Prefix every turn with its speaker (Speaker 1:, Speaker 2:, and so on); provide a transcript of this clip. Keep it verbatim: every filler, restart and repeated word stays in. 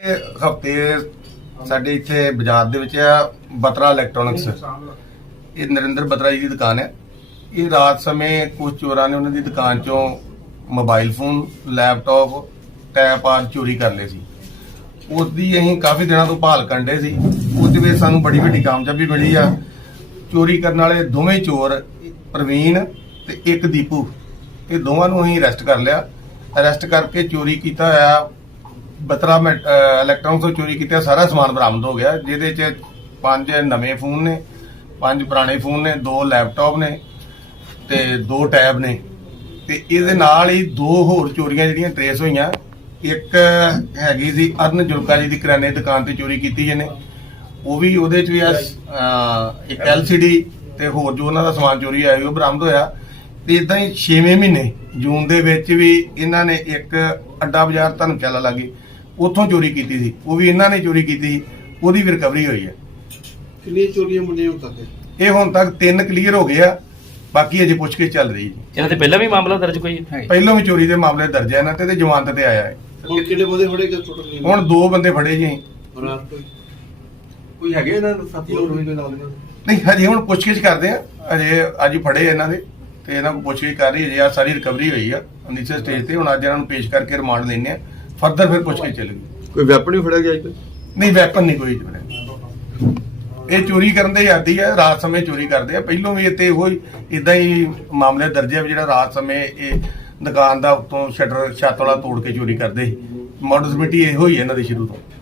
Speaker 1: ਹਫ਼ਤੇ ਸਾਡੇ ਇੱਥੇ ਬਾਜ਼ਾਰ ਦੇ ਵਿੱਚ ਆ ਬਤਰਾ ਇਲੈਕਟ੍ਰੋਨਿਕਸ। ਇਹ ਨਰਿੰਦਰ ਬਤਰਾ ਜੀ ਦੀ ਦੁਕਾਨ ਹੈ। ਇਹ ਰਾਤ ਸਮੇਂ ਕੁਝ ਚੋਰਾਂ ਨੇ ਉਹਨਾਂ ਦੀ ਦੁਕਾਨ ਚੋਂ ਮੋਬਾਈਲ ਫੋਨ, ਲੈਪਟਾਪ, ਟੈਪ ਆਦਿ ਚੋਰੀ ਕਰ ਲਏ ਸੀ। ਉਸ ਦੀ ਅਸੀਂ ਕਾਫੀ ਦਿਨਾਂ ਤੋਂ ਭਾਲ ਕਰਦੇ ਸੀ। ਉਹਦੇ ਵਿੱਚ ਸਾਨੂੰ ਬੜੀ ਵੱਡੀ ਕਾਮਯਾਬੀ ਮਿਲੀ ਆ। ਚੋਰੀ ਕਰਨ ਵਾਲੇ ਦੋਵੇਂ ਚੋਰ ਪ੍ਰਵੀਨ ਤੇ ਇੱਕ ਦੀਪੂ, ਇਹ ਦੋਵਾਂ ਨੂੰ ਅਸੀਂ ਅਰੈਸਟ ਕਰ ਲਿਆ। ਅਰੈਸਟ ਕਰਕੇ ਚੋਰੀ ਕੀਤਾ ਹੋਇਆ ਬਤਰਾ ਇਲੈਕਟ੍ਰੋਨਿਕਸ ਤੋਂ ਚੋਰੀ ਕੀਤਾ ਸਾਰਾ ਸਮਾਨ ਬਰਾਮਦ ਹੋ ਗਿਆ, ਜਿਹਦੇ 'ਚ ਪੰਜ ਨਵੇਂ ਫੋਨ ਨੇ, ਪੰਜ ਪੁਰਾਣੇ ਫੋਨ ਨੇ, ਦੋ ਲੈਪਟਾਪ ਨੇ ਤੇ ਦੋ ਟੈਬ ਨੇ। ਤੇ ਇਹਦੇ ਨਾਲ ਹੀ ਦੋ ਹੋਰ ਚੋਰੀਆਂ ਜਿਹੜੀਆਂ ਟਰੇਸ ਹੋਈਆਂ। ਇੱਕ ਹੈਗੀ ਸੀ ਅਰਨ ਜੁਲਕਾ ਜੀ ਦੀ ਕਰਿਆਨੇ ਦੀ ਦੁਕਾਨ ਤੇ ਚੋਰੀ ਕੀਤੀ ਜਿਹਨੇ, ਉਹ ਵੀ ਉਹਦੇ 'ਚ ਵੀ ਆ ਇੱਕ ਐਲ ਸੀ ਡੀ ਤੇ ਹੋਰ ਜੋ ਉਹਨਾਂ ਦਾ ਸਮਾਨ ਚੋਰੀ ਆਇਆ ਉਹ ਬਰਾਮਦ ਹੋਇਆ। ਤੇ ਇਦਾਂ ਹੀ ਛੇਵੇਂ ਮਹੀਨੇ ਜੂਨ ਦੇ ਵਿੱਚ ਵੀ ਇਹਨਾਂ ਨੇ ਇੱਕ ਅੱਡਾ ਬਾਜ਼ਾਰ ਧਨਚਾਲਾ ਲਾਗੇ ਉੱਥੋਂ ਚੋਰੀ ਕੀਤੀ ਸੀ, ਉਹ ਵੀ ਇਹਨਾਂ ਨੇ ਚੋਰੀ ਕੀਤੀ ਸੀ, ਉਹਦੀ ਵੀ ਰਿਕਵਰੀ ਹੋਈ ਹੈ।
Speaker 2: ਕਿੰਨੀਆਂ ਚੋਰੀਆਂ ਮੁੰਡੇ ਹੁਣ ਤੱਕ?
Speaker 1: ਇਹ ਹੁਣ ਤੱਕ ਤਿੰਨ ਕਲੀਅਰ ਹੋ ਗਏ ਆ, ਬਾਕੀ ਅਜੇ ਪੁੱਛਗਿੱਛ ਚੱਲ ਰਹੀ ਜੀ।
Speaker 3: ਇਹਨਾਂ ਤੇ ਪਹਿਲਾਂ ਵੀ ਮਾਮਲਾ ਦਰਜ ਕੋਈ ਹੈ?
Speaker 1: ਪਹਿਲਾਂ ਵੀ ਚੋਰੀ ਦੇ ਮਾਮਲੇ ਦਰਜ ਹੈ ਇਹਨਾਂ ਤੇ, ਤੇ ਜ਼ਮਾਨਤ ਤੇ ਆਇਆ ਹੈ।
Speaker 2: ਹੁਣ ਕਿੰਨੇ ਬੰਦੇ ਫੜੇ ਗਏ ਟੋਟਲ?
Speaker 1: ਹੁਣ ਦੋ ਬੰਦੇ ਫੜੇ ਜੀ।
Speaker 2: ਰਾਤ ਕੋਈ ਕੋਈ ਹੈਗੇ ਇਹਨਾਂ ਦੇ ਸਾਥੀ ਹੋਰ ਵੀ ਕੋਈ ਨਾਲ?
Speaker 1: ਨਹੀਂ, ਹਜੇ ਹੁਣ ਪੁੱਛਗਿੱਛ ਕਰਦੇ ਆ। ਅਜੇ ਅੱਜ ਫੜੇ ਇਹਨਾਂ ਦੇ ਤੇ ਇਹਨਾਂ ਨੂੰ ਪੁੱਛਗਿੱਛ ਕਰ ਰਹੀ ਹੈ। ਆ ਸਾਰੀ ਰਿਕਵਰੀ ਹੋਈ ਆ ਨੀਚੇ ਸਟੇਜ ਤੇ। ਹੁਣ ਅੱਜ ਇਹਨਾਂ ਨੂੰ ਪੇਸ਼ ਕਰਕੇ ਰਿਮਾਂਡ ਲੈਣੇ ਆ, ਫਰਦਰ ਫਿਰ ਪੁੱਛਗਿੱਛ ਚੱਲੇਗੀ।
Speaker 4: ਕੋਈ ਵੈਪਨ ਵੀ ਫੜਿਆ ਗਿਆ ਜੀ?
Speaker 1: ਨਹੀਂ, ਵੈਪਨ ਨਹੀਂ ਕੋਈ ਫੜਿਆ। ਇਹ ਚੋਰੀ ਕਰਨ ਦੇ ਆਦੀ ਹੈ, ਰਾਤ ਸਮੇਂ ਚੋਰੀ ਕਰਦੇ ਆ। ਪਹਿਲੋਂ ਵੀ ਇੱਥੇ ਇਹੋ ਹੀ ਇਦਾਂ ਹੀ ਮਾਮਲੇ ਦਰਜ ਹੈ ਵੀ ਜਿਹੜਾ ਰਾਤ ਸਮੇਂ ਇਹ ਦੁਕਾਨ ਦਾ ਉੱਤੋਂ ਸ਼ਟਰ ਛੱਤ ਵਾਲਾ ਤੋੜ ਕੇ ਚੋਰੀ ਕਰਦੇ ਸੀ। ਮੋਡਸ ਮਿੱਟੀ ਇਹੋ ਹੀ ਇਹਨਾਂ ਦੀ ਸ਼ੁਰੂ ਤੋਂ।